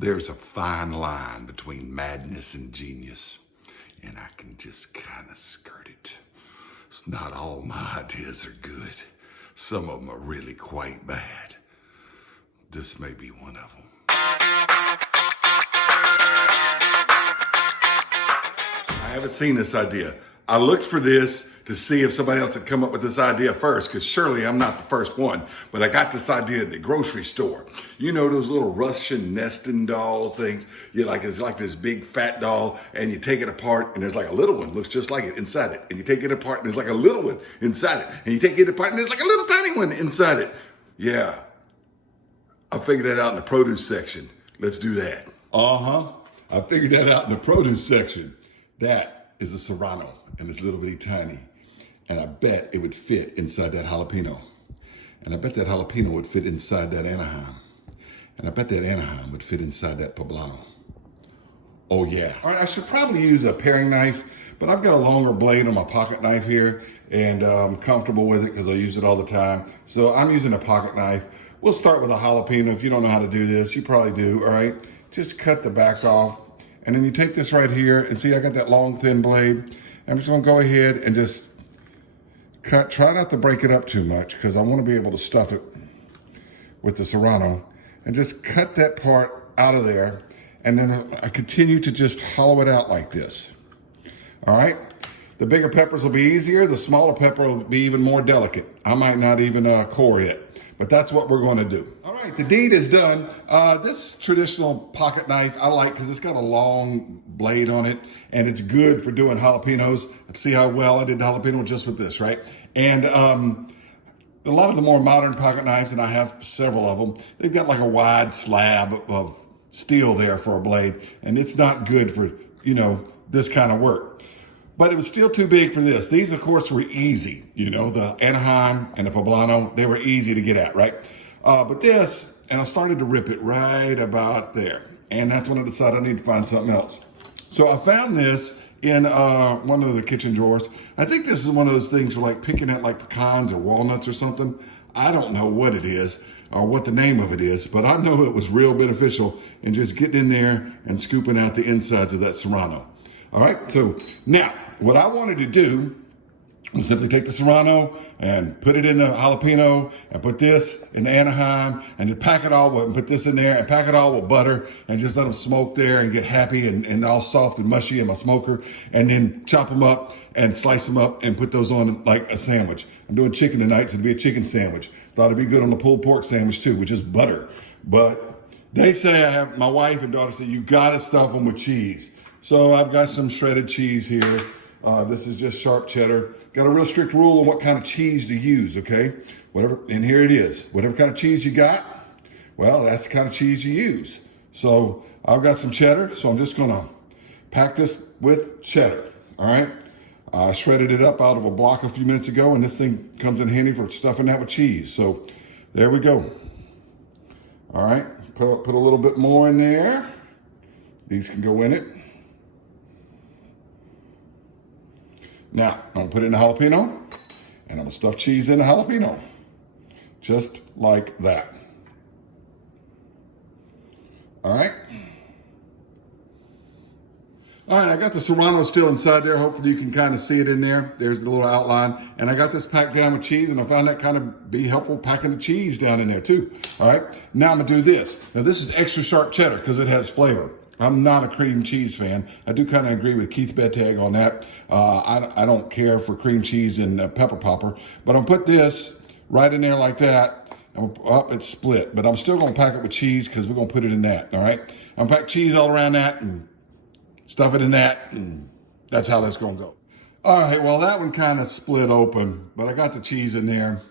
There's a fine line between madness and genius, and I can just kind of skirt it. It's not all my ideas are good. Some of them are really quite bad. This may be one of them. I haven't seen this idea. I looked for this to see if somebody else had come up with this idea first, because surely I'm not the first one, but I got this idea at the grocery store. You know those little Russian nesting dolls things? It's like this big fat doll, and you take it apart, and there's like a little one, looks just like it inside it. And you take it apart, and there's like a little one inside it. And you take it apart, and there's like a little tiny one inside it. Yeah, I figured that out in the produce section. Let's do that. I figured that out in the produce section. That is a Serrano, and it's little bitty tiny. And I bet it would fit inside that jalapeno. And I bet that jalapeno would fit inside that Anaheim. And I bet that Anaheim would fit inside that poblano. Oh yeah. All right, I should probably use a paring knife, but I've got a longer blade on my pocket knife here, and I'm comfortable with it because I use it all the time. So I'm using a pocket knife. We'll start with a jalapeno. If you don't know how to do this, you probably do, all right? Just cut the back off. And then you take this right here, and see I got that long, thin blade. I'm just gonna go ahead and just cut. Try not to break it up too much because I wanna be able to stuff it with the Serrano. And just cut that part out of there. And then I continue to just hollow it out like this. All right? The bigger peppers will be easier. The smaller pepper will be even more delicate. I might not even core it. But that's what we're going to do. All right, the deed is done. This traditional pocket knife I like because it's got a long blade on it, and it's good for doing jalapenos. Let's see how well I did the jalapeno just with this, right? And a lot of the more modern pocket knives, and I have several of them, they've got like a wide slab of steel there for a blade, and it's not good for, this kind of work. But it was still too big for this. These, of course, were easy. The Anaheim and the Poblano, they were easy to get at, right? But this, and I started to rip it right about there. And that's when I decided I need to find something else. So I found this in one of the kitchen drawers. I think this is one of those things for like picking at like pecans or walnuts or something. I don't know what it is or what the name of it is, but I know it was real beneficial in just getting in there and scooping out the insides of that Serrano. All right, so now what I wanted to do was simply take the Serrano and put it in the jalapeno and put this in the Anaheim and then pack it all with, and put this in there and pack it all with butter and just let them smoke there and get happy and all soft and mushy in my smoker, and then chop them up and slice them up and put those on like a sandwich. I'm doing chicken tonight, so it'll be a chicken sandwich. Thought it'd be good on the pulled pork sandwich too, which is butter. But they say, my wife and daughter say, you gotta stuff them with cheese. So I've got some shredded cheese here. This is just sharp cheddar. Got a real strict rule on what kind of cheese to use, okay? And here it is. Whatever kind of cheese you got, well, that's the kind of cheese you use. So I've got some cheddar, so I'm just gonna pack this with cheddar, all right? I shredded it up out of a block a few minutes ago, and this thing comes in handy for stuffing that with cheese. So there we go. All right, put a little bit more in there. These can go in it. Now, I'm gonna put it in the jalapeno, and I'm gonna stuff cheese in the jalapeno. Just like that. All right. All right, I got the Serrano still inside there. Hopefully you can kind of see it in there. There's the little outline. And I got this packed down with cheese, and I found that kind of be helpful packing the cheese down in there too. All right, now I'm gonna do this. Now this is extra sharp cheddar because it has flavor. I'm not a cream cheese fan. I do kind of agree with Keith Bettag on that. I don't care for cream cheese and pepper popper, but I'll put this right in there like that. It's split, but I'm still gonna pack it with cheese because we're gonna put it in that, all right? I'm gonna pack cheese all around that and stuff it in that, and that's how that's gonna go. All right, well, that one kind of split open, but I got the cheese in there.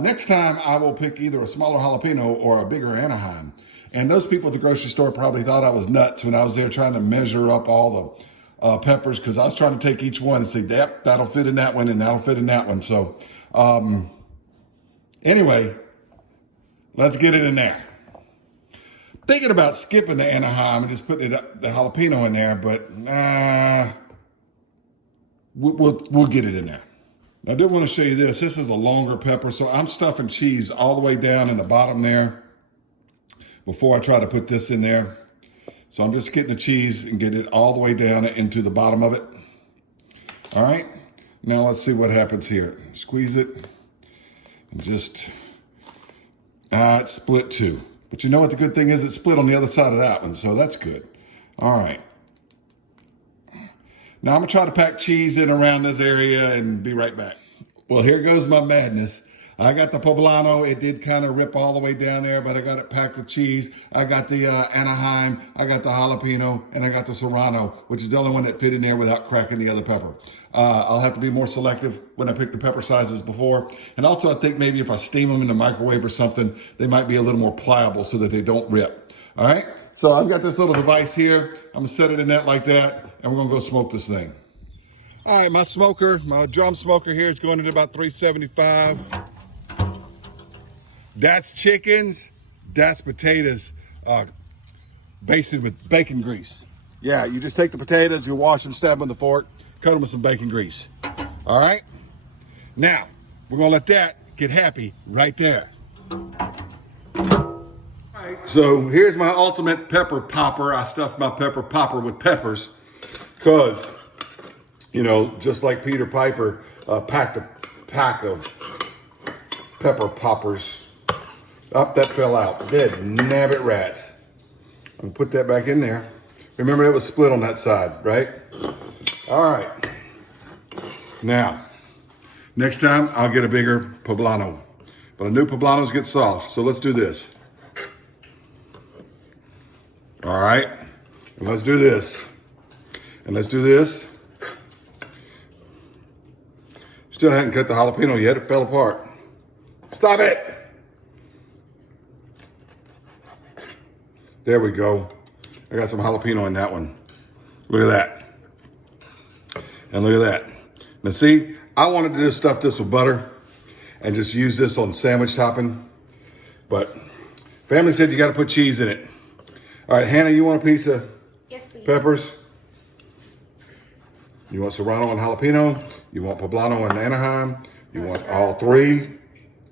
Next time I will pick either a smaller jalapeno or a bigger Anaheim. And those people at the grocery store probably thought I was nuts when I was there trying to measure up all the peppers, because I was trying to take each one and say, yep, that'll fit in that one and that'll fit in that one. So anyway, let's get it in there. Thinking about skipping the Anaheim and just putting the jalapeno in there, but we'll get it in there. I did want to show you this. This is a longer pepper, so I'm stuffing cheese all the way down in the bottom there. before I try to put this in there. So I'm just getting the cheese and getting it all the way down into the bottom of it. All right, now let's see what happens here. Squeeze it and just, it's split too. But you know what the good thing is? It's split on the other side of that one, so that's good. All right. Now I'm gonna try to pack cheese in around this area and be right back. Well, here goes my madness. I got the poblano. It did kind of rip all the way down there, but I got it packed with cheese. I got the Anaheim, I got the jalapeno, and I got the serrano, which is the only one that fit in there without cracking the other pepper. I'll have to be more selective when I pick the pepper sizes before. And also I think maybe if I steam them in the microwave or something, they might be a little more pliable so that they don't rip. All right, so I've got this little device here. I'm gonna set it in that like that, and we're gonna go smoke this thing. All right, my smoker, my drum smoker here is going at about 375. That's chickens, that's potatoes, basted with bacon grease. Yeah, you just take the potatoes, you wash them, stab them with the fork, cut them with some bacon grease. All right? Now, we're gonna let that get happy right there. All right, so here's my ultimate pepper popper. I stuffed my pepper popper with peppers because, you know, just like Peter Piper packed a pack of pepper poppers. Up, that fell out. Dead nabbit rat. I'm gonna put that back in there. Remember, it was split on that side, right? All right. Now, next time I'll get a bigger poblano. But I knew poblanos get soft, so let's do this. All right, and let's do this. And let's do this. Still hadn't cut the jalapeno yet, it fell apart. Stop it! There we go. I got some jalapeno in that one. Look at that. And look at that. Now see, I wanted to just stuff this with butter and just use this on sandwich topping. But family said you got to put cheese in it. All right, Hannah, you want a piece of peppers? You want serrano and jalapeno? You want poblano and Anaheim? You want all three?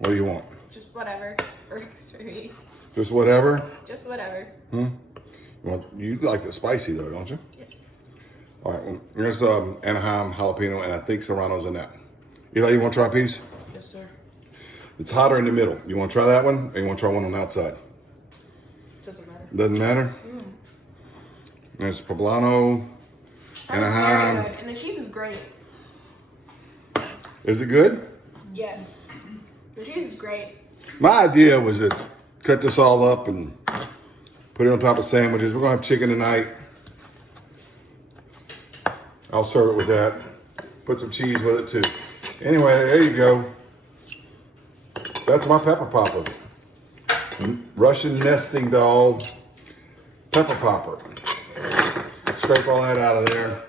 What do you want? Just whatever works for me. Just whatever? Just whatever. You like it spicy though, don't you? Yes. All right, well, here's Anaheim, jalapeno, and I think serrano's in that. Eli, you want to try a piece? Yes, sir. It's hotter in the middle. You want to try that one, or you want to try one on the outside? Doesn't matter. Doesn't matter? There's poblano, Anaheim. Very good. And the cheese is great. Is it good? Yes. The cheese is great. My idea was to cut this all up and put it on top of sandwiches. We're gonna have chicken tonight. I'll serve it with that. Put some cheese with it too. Anyway, there you go. That's my pepper popper. Russian nesting doll pepper popper. Scrape all that out of there.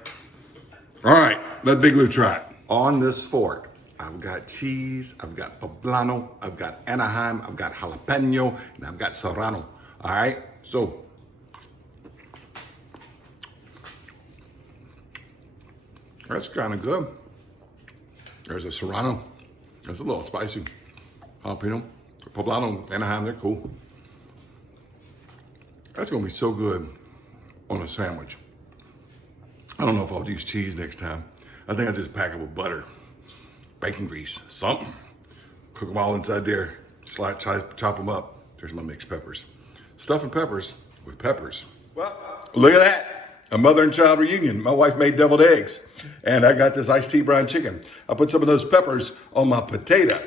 All right, let Big Lou try it. On this fork, I've got cheese, I've got poblano, I've got Anaheim, I've got jalapeno, and I've got serrano. All right, so that's kind of good. There's a serrano. There's a little spicy. Jalapeno, poblano, Anaheim, they're cool. That's gonna be so good on a sandwich. I don't know if I'll use cheese next time. I think I'll just pack it with butter, bacon grease, something. Cook them all inside there, chop them up. There's my mixed peppers. Stuffing peppers with peppers. Well, look at that. A mother and child reunion. My wife made deviled eggs, and I got this iced tea brown chicken. I put some of those peppers on my potato,